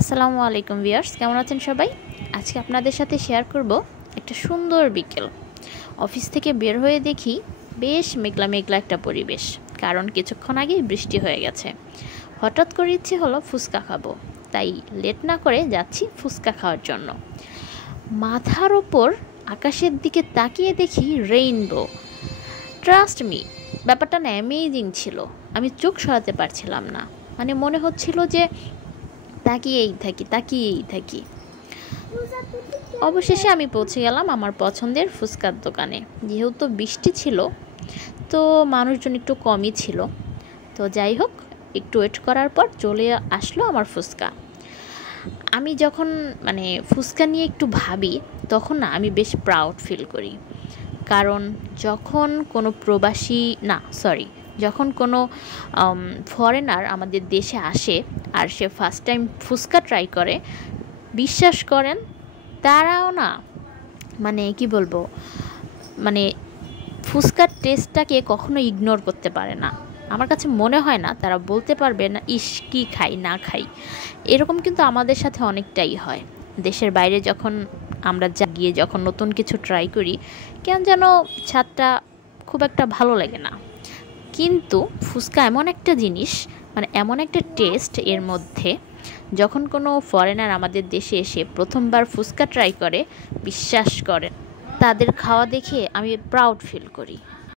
আসসালামু আলাইকুম ভিউয়ার্স, কেমন আছেন সবাই? আজকে আপনাদের সাথে শেয়ার করব একটা সুন্দর বিকেল। অফিস থেকে বের হয়ে দেখি বেশ মেঘলা মেঘলা একটা পরিবেশ, কারণ কিছুক্ষণ আগেই বৃষ্টি হয়ে গেছে। হঠাৎ করে ইচ্ছে হলো ফুচকা খাবো, তাই লেট না করে যাচ্ছি ফুচকা খাওয়ার জন্য। মাথার ওপর আকাশের দিকে তাকিয়ে দেখি রেইনবো। ট্রাস্ট মি, ব্যাপারটা না অ্যামেজিং ছিল। আমি চোখ সরাতে পারছিলাম না, মানে মনে হচ্ছিল যে তাকিয়েই থাকি। অবশেষে আমি পৌঁছে গেলাম আমার পছন্দের ফুচকার দোকানে। যেহেতু বৃষ্টি ছিল, তো মানুষজন একটু কমই ছিল। তো যাই হোক, একটু ওয়েট করার পর চলে আসলো আমার ফুচকা। আমি যখন ফুচকা নিয়ে একটু ভাবি, তখন না আমি বেশ প্রাউড ফিল করি। কারণ যখন কোনো প্রবাসী না সরি যখন কোনো ফরেনার আমাদের দেশে আসে আর সে ফার্স্ট টাইম ফুচকা ট্রাই করে, বিশ্বাস করেন তারাও না কি বলবো, মানে ফুচকার টেস্টটাকে কখনো ইগনোর করতে পারে না। আমার কাছে মনে হয় না তারা বলতে পারবে না ইস কী খাই না খাই। এরকম কিন্তু আমাদের সাথে অনেকটাই হয়। দেশের বাইরে যখন আমরা গিয়ে যখন নতুন কিছু ট্রাই করি, কেন যেন স্বাদটা খুব একটা ভালো লাগে না। কিন্তু ফুচকা এমন একটা জিনিস, এমন একটা টেস্ট এর মধ্যে, যখন কোনো ফরেনার আমাদের দেশে এসে প্রথমবার ফুচকা ট্রাই করে, বিশ্বাস করেন তাদের খাওয়া দেখে আমি প্রাউড ফিল করি।